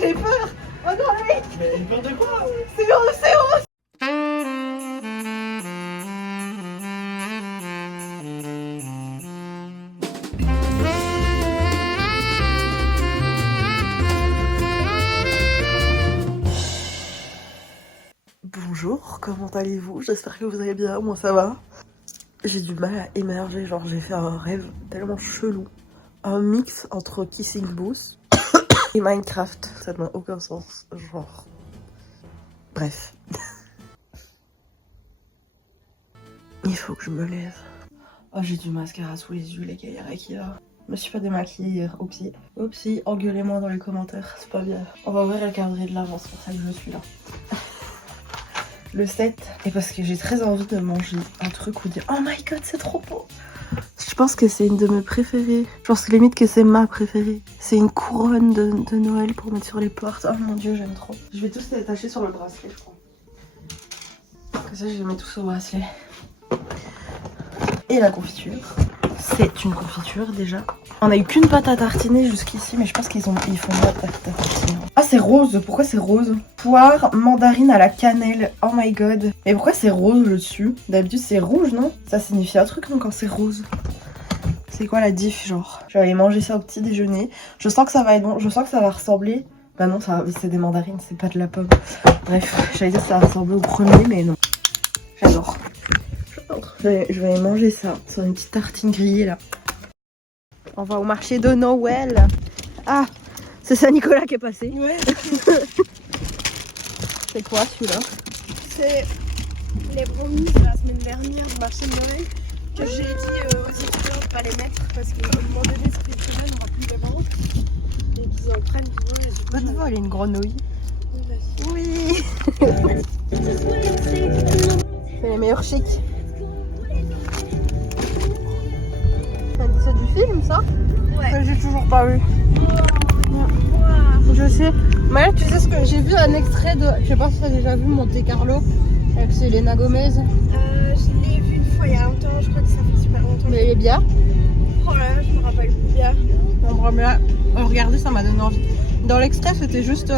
j'ai peur. Oh non, mais... Mais une peur de quoi? C'est rose, c'est rose. Bonjour, comment allez-vous? J'espère que vous allez bien, moi ça va. J'ai du mal à émerger, genre j'ai fait un rêve tellement chelou. Un mix entre Kissing Booth et Minecraft. Ça n'a aucun sens, genre... Bref. Il faut que je me lève. Oh, j'ai du mascara sous les yeux, les gars, y'a qui là. Je me suis pas démaquillée hier, oupsie. Oupsie, engueulez-moi dans les commentaires, c'est pas bien. On va ouvrir le calendrier de l'avant, c'est pour ça que je suis là. Le 7, et parce que j'ai très envie de manger un truc ou dire oh my god, c'est trop beau. Je pense que c'est une de mes préférées. Je pense limite que c'est ma préférée. C'est une couronne de Noël pour mettre sur les portes. Oh mon dieu, j'aime trop. Je vais tous les attacher sur le bracelet, je crois. Comme ça, je les mets tous au bracelet. Et la confiture. C'est une confiture déjà. On a eu qu'une pâte à tartiner jusqu'ici, mais je pense qu'ils font pas de pâte à tartiner. Ah, c'est rose. Pourquoi c'est rose? Poire, mandarine à la cannelle. Oh my god. Mais pourquoi c'est rose le dessus? D'habitude c'est rouge, non? Ça signifie un truc, non, quand c'est rose? C'est quoi la diff, genre? Je vais aller manger ça au petit déjeuner. Je sens que ça va être bon. Je sens que ça va ressembler. Bah non, c'est des mandarines, c'est pas de la pomme. Bref, j'allais dire que ça va ressembler au premier, mais non. J'adore. Je vais manger ça sur une petite tartine grillée là. On va au marché de Noël. Ah, c'est Saint-Nicolas qui est passé. Ouais. C'est quoi celui-là? C'est les promis la semaine dernière du marché de Noël que j'ai dit aux étudiants de pas les mettre parce qu'à un moment donné, cette semaine, on va plus les vendre. Et qu'ils en prennent, qu'ils vont. Bonne vol, une grenouille. Oui. C'est les meilleurs chics. C'est du film ça? Ouais. Que j'ai toujours pas vu. Je sais. Mais tu sais ce que j'ai vu un extrait de. Je sais pas si t'as déjà vu Monte Carlo avec Selena Gomez. Je l'ai vu une fois il y a longtemps, je crois que ça fait super longtemps. Mais elle est bien. Oh là, je me rappelle plus bien. Regardez, ça m'a donné envie. Dans l'extrait, c'était juste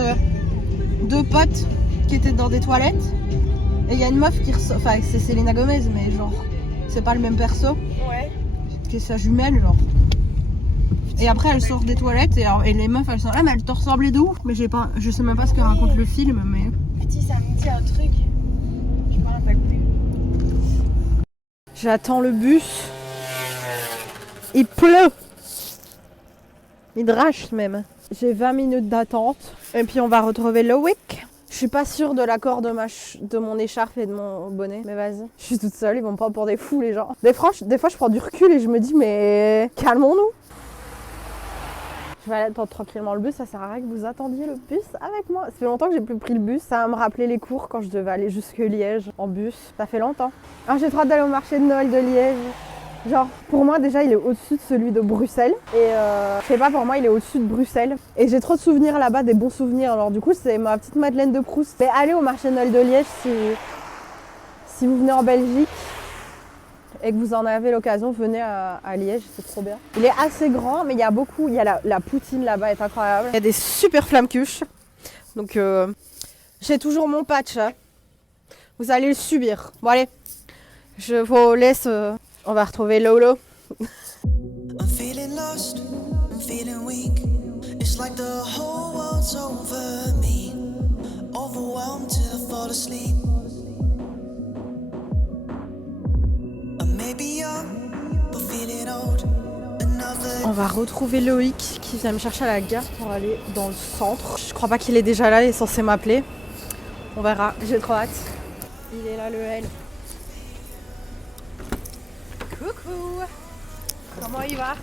deux potes qui étaient dans des toilettes. Et il y a une meuf qui ressort. Enfin, c'est Selena Gomez, mais genre, c'est pas le même perso. Ouais. C'est sa jumelle, genre. Et après, elle sort des toilettes et les meufs, elles sont là, mais elles te ressemblaient de ouf. Mais je sais même pas ce que raconte le film, mais. Petit, ça me dit un truc. Je me rappelle plus. J'attends le bus. Il pleut. Il drache même. J'ai 20 minutes d'attente. Et puis on va retrouver Loïc. Je suis pas sûre de l'accord de mon écharpe et de mon bonnet. Mais vas-y. Je suis toute seule, ils vont me prendre pour des fous les gens. Des fois je prends du recul et je me dis mais calmons-nous. Je vais aller attendre tranquillement le bus, ça sert à rien que vous attendiez le bus avec moi. Ça fait longtemps que j'ai plus pris le bus. Ça va me rappeler les cours quand je devais aller jusque Liège en bus. Ça fait longtemps. Ah, j'ai trop hâte d'aller au marché de Noël de Liège. Genre, pour moi déjà il est au-dessus de celui de Bruxelles. Et je sais pas, pour moi il est au-dessus de Bruxelles. Et j'ai trop de souvenirs là-bas, des bons souvenirs. Alors du coup c'est ma petite Madeleine de Proust. Mais allez au marché de Noël de Liège si vous venez en Belgique. Et que vous en avez l'occasion, venez à Liège, c'est trop bien. Il est assez grand, mais il y a beaucoup, il y a la poutine là-bas, est incroyable. Il y a des super flamme-cuches. Donc j'ai toujours mon patch. Hein. Vous allez le subir. Bon allez, je vous laisse, on va retrouver Lolo. I'm feeling lost, I'm feeling weak. It's like the whole world's over me. Overwhelmed till I fall asleep. On va retrouver Loïc qui vient me chercher à la gare pour aller dans le centre. Je crois pas qu'il est déjà là, il est censé m'appeler. On verra, j'ai trop hâte. Il est là le L. Coucou. Comment il va?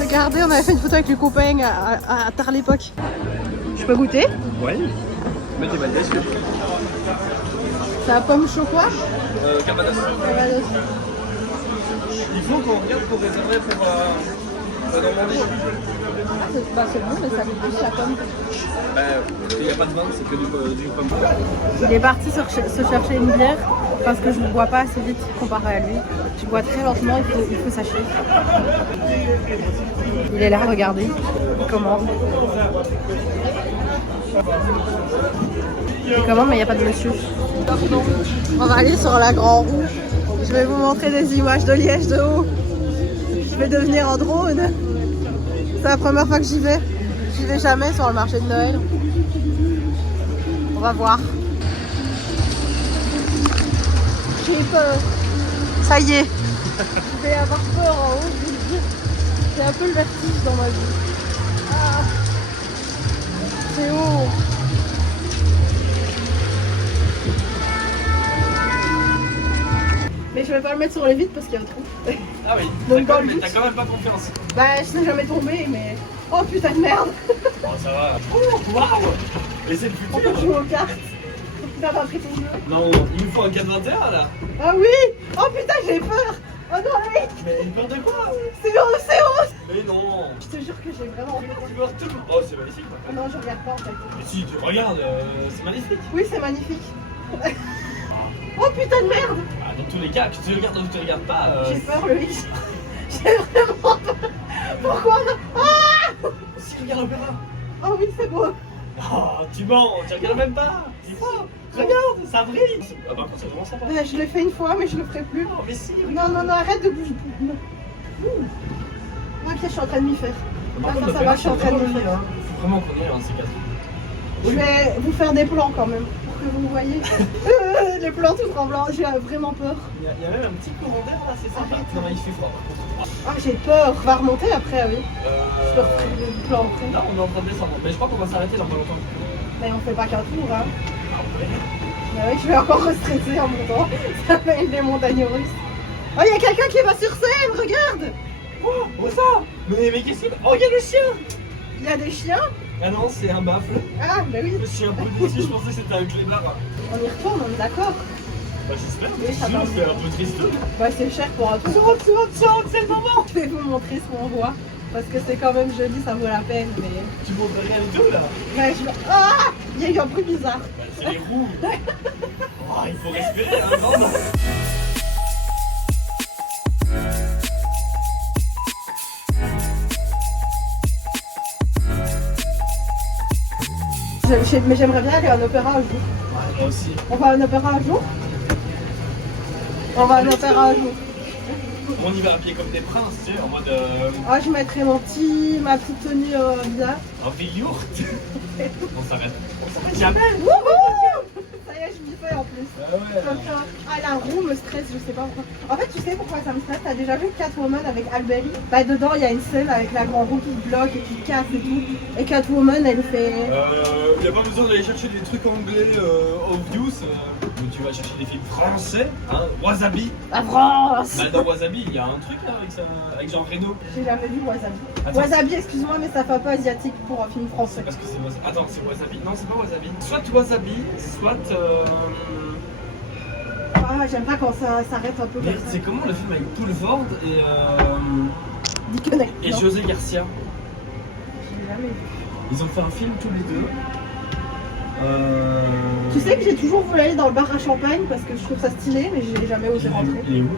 Regardez, on avait fait une photo avec le copain à tard l'époque. Je peux goûter? Ouais. Mettez mal dessus. C'est la pomme chocolat? Calvados. Calvados. Il faut qu'on regarde pour réserver pour la Normandie. C'est bon, mais ça coûte plus la pomme. Il n'y a pas de vin, c'est que du pomme. Il est parti se chercher une bière parce que je ne bois pas assez vite comparé à lui. Je bois très lentement, il faut s'acheter. Il est là, regardez. Il commande. Il commande, mais il n'y a pas de monsieur. On va aller sur la Grand Roue. Je vais vous montrer des images de Liège de haut. Je vais devenir en drone. C'est la première fois que j'y vais. J'y vais jamais sur le marché de Noël. On va voir. J'ai peur. Ça y est. Je vais avoir peur en haut, je vous le dis. J'ai un peu le vertige dans ma vie. Ah. C'est haut. Mais je vais pas le mettre sur les vitres parce qu'il y a un trou. Ah oui, Donc, dans le mais but. t'as quand même pas confiance. Bah je sais jamais tomber mais... Oh putain de merde. Oh, ça va. Oh, waouh. Et c'est le On peut futur. jouer aux cartes. T'as pas pris ton jeu. Non, il nous faut un 421 là. Ah oui. Oh putain j'ai peur. Oh non Eric. Mais il peur de quoi? C'est haut, c'est haut. Mais non. Je te jure que j'ai vraiment peur. Tu peur tout. Oh, c'est magnifique. Oh non je regarde pas en fait. Mais si, tu regardes, c'est magnifique. Oui c'est magnifique. Oh putain de merde. Ah, dans tous les cas, que tu regardes ou que tu regardes pas. J'ai peur Loïc. J'ai vraiment peur. Pourquoi on a... Ah. Si, regarde l'opéra. Oh oui c'est beau. Oh, tu mens, tu regardes même pas. Il faut. Regarde, ça brille. Ah, par contre, c'est vraiment sympa. Je l'ai fait une fois mais je le ferai plus. Oh, mais si. Non non non arrête de bouger. Non. Ok je suis en train de m'y faire. Par contre, ça va, je suis en train de l'opéra, le faire. faut vraiment qu'on y aille, hein, ces 4. Je vais vous faire des plans quand même, pour que vous voyez. Les plans tout tremblants, j'ai vraiment peur. Il y a même un petit courant d'air là, c'est sympa. Non, il fait froid. Ah j'ai peur. On va remonter après, oui. Je peux Euh... refaire des plans après. Là, on est en train de descendre, mais je crois qu'on va s'arrêter dans pas longtemps. Mais on fait pas qu'un tour, hein. Ah, ouais. Mais oui, je vais encore restresser en montant. Ça fait des montagnes russes. Oh, il y a quelqu'un qui va sur scène, regarde. Oh, où ça? Mais qu'est-ce qu'il... Oh, il y a le chien. Il y a des chiens. Ah non, c'est un baffle. Ah, bah oui. Je suis un peu déçu, je pensais que c'était un clébard. On y retourne, on est d'accord. Bah, j'espère, Oui, mais ça sinon va. c'est un peu triste. Bah c'est cher pour un tour. Saute, c'est le moment. Je vais vous montrer ce qu'on voit. Parce que c'est quand même joli, ça vaut la peine. Mais... Tu montres rien du tout là. Ouais, Ah, il y a eu un bruit bizarre. Bah, c'est les roues. Oh, il faut respirer, hein, non. Mais j'aimerais bien aller à un opéra un jour. Ouais, moi aussi. On va à un opéra un jour. On va à un opéra un jour. On y va à pied comme des princes, tu sais, en mode... Ah, je mettrai ma petite tenue bizarre. Un veillourt. On s'arrête. On s'arrête jamais. Wouhou! Ça y est, je m'y fais en plus. Ah ouais. Donc, la roue me stresse, je sais pas pourquoi. En fait, tu sais pourquoi ça me stresse? T'as déjà vu Catwoman avec Alberi? Bah, dedans, il y a une scène avec la grande roue qui bloque et qui casse et tout. Et Catwoman, elle fait. Y a pas besoin d'aller chercher des trucs anglais obvious. Où tu vas chercher des films français. Hein, Wasabi. La France! Bah, dans Wasabi, il y a un truc là avec Jean Reno. J'ai jamais vu Wasabi. Attends. Wasabi, excuse-moi, mais ça fait un peu asiatique pour un film français. Parce que c'est Wasabi. Attends, c'est Wasabi. Non, c'est pas Wasabi. Soit Wasabi, soit. Ah, j'aime pas quand ça s'arrête un peu Mais comme ça. c'est comment le film avec Poulvord Dickeneck. et non. José Garcia? J'ai jamais vu. Ils ont fait un film tous les deux. Tu sais que j'ai toujours voulu aller dans le bar à champagne parce que je trouve ça stylé, mais j'ai jamais osé rentrer. Il est où?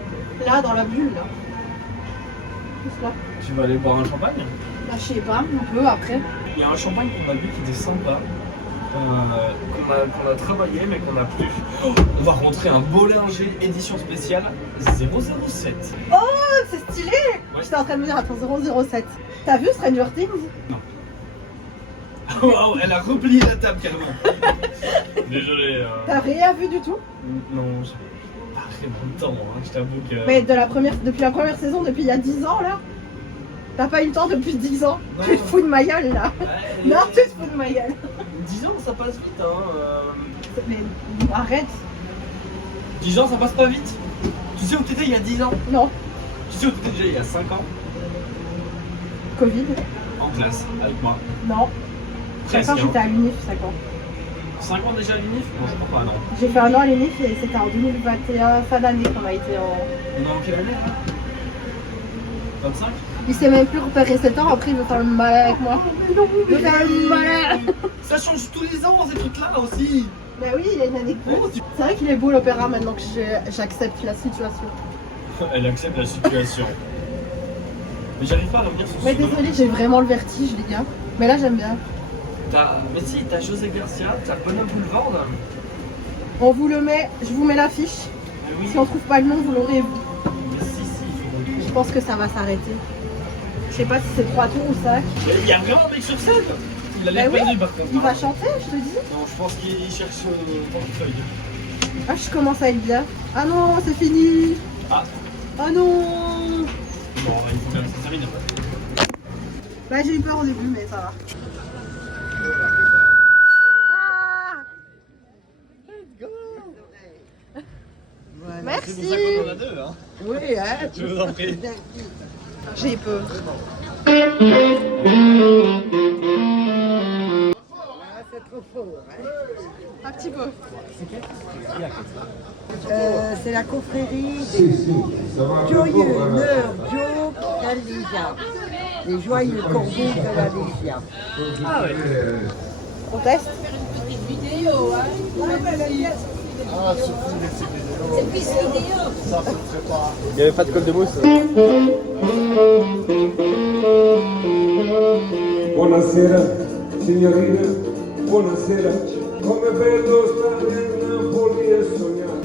Là, dans la bulle, là. Juste là. Tu vas aller boire un champagne? Bah, je sais pas, un peu après. Il y a un champagne qu'on a bu qui était sympa. Qu'on a travaillé mais qu'on a plus. Oh, on va rentrer un Bollinger édition spéciale 007. Oh, c'est stylé! J'étais en train de me dire, attends, 007. T'as vu Stranger Things? Waouh, elle a replié la table carrément. Désolé. T'as rien vu du tout? Non, j'ai pas vraiment le temps, hein, je t'avoue que. Mais depuis la première saison, depuis il y a 10 ans, là? T'as pas eu le temps depuis 10 ans? Non. Tu te fous de ma gueule, là? Ouais, Non, tu te fous de ma gueule. 10 ans ça passe vite, hein. Mais arrête. 10 ans ça passe pas vite. Tu sais où t'étais il y a 10 ans? Non, Tu sais où t'étais déjà il y a 5 ans? Covid. En classe, avec moi. Non. Presque. Quand j'étais à l'UNIF, 5 ans. 5 ans déjà à l'UNIF? Non, je crois pas, non. J'ai fait un an à l'UNIF et c'était en 2021, fin d'année qu'on a été en... On est en quelle année là? 25? Il sait même plus repérer ses temps, après il veut faire le malin avec moi. Il veut faire le malin. Ça change tous les ans ces trucs là aussi. Bah oui, il y a une anecdote. C'est vrai qu'il est beau l'opéra maintenant que j'accepte la situation. Elle accepte la situation. Mais j'arrive pas à revenir sur ce Mais film. désolé, j'ai vraiment le vertige les gars. Mais là j'aime bien. Mais si, t'as José Garcia, t'as Bonhomme Boulevard. On vous le met, je vous mets l'affiche. Mais oui. Si on trouve pas le nom, vous l'aurez vu. Mais si, il faut. Je pense que ça va s'arrêter. Je sais pas si c'est 3 tours ou 5. Mais il y a vraiment un mec sur scène. Il a Bah l'air oui, perdu par contre. il va chanter, je te dis. Non, je pense qu'il cherche dans le feuille. Ah, je commence à être bien. Ah non, c'est fini. Ah. Ah non. Bon, il faut bien que ça termine après. Bah j'ai eu peur au début, mais ça va. Merci. C'est pour ça qu'on en a deux, hein. Oui, hein. Je vous en prie. J'ai peur. Un petit peu. C'est la confrérie des joyeux honneurs Joe Calvija, les joyeux corbeaux de la Légia. Ah ouais. On teste. Il n'y avait pas de colle de mousse. Buonasera, signorina, buonasera. Come bello stare a Napoli e sognare,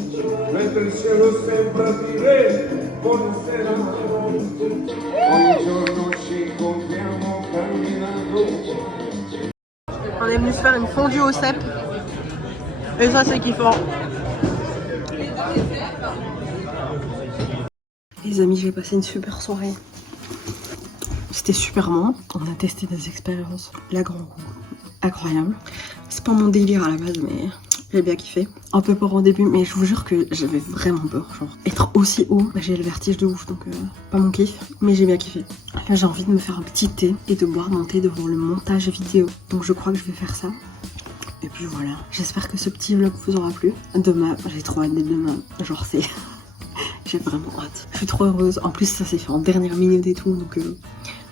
mentre il cielo sembra dire buonasera. Ogni giorno ci incontriamo camminando. On est venu se faire une fondue au cèpe. Et ça c'est kiffant. Les amis, j'ai passé une super soirée. C'était super bon. On a testé des expériences. La Grand Coup. Incroyable. C'est pas mon délire à la base, mais j'ai bien kiffé. Un peu peur au début, mais je vous jure que j'avais vraiment peur. Genre, être aussi haut, j'ai le vertige de ouf, donc pas mon kiff. Mais j'ai bien kiffé. Là, j'ai envie de me faire un petit thé et de boire mon thé devant le montage vidéo. Donc je crois que je vais faire ça. Et puis voilà. J'espère que ce petit vlog vous aura plu. Demain, j'ai trop hâte d'être demain. Genre, c'est... J'ai vraiment hâte. Je suis trop heureuse. En plus, ça s'est fait en dernière minute et tout, donc...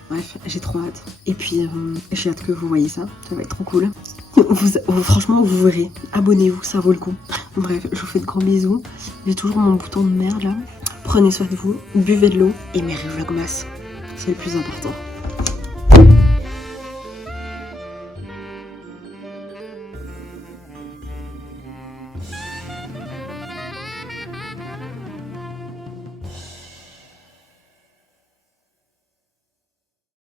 Bref, j'ai trop hâte. Et puis, j'ai hâte que vous voyez ça. Ça va être trop cool. Franchement, vous verrez. Abonnez-vous, ça vaut le coup. Bref, je vous fais de gros bisous. J'ai toujours mon bouton de merde là. Prenez soin de vous, buvez de l'eau et merry vlogmas. C'est le plus important.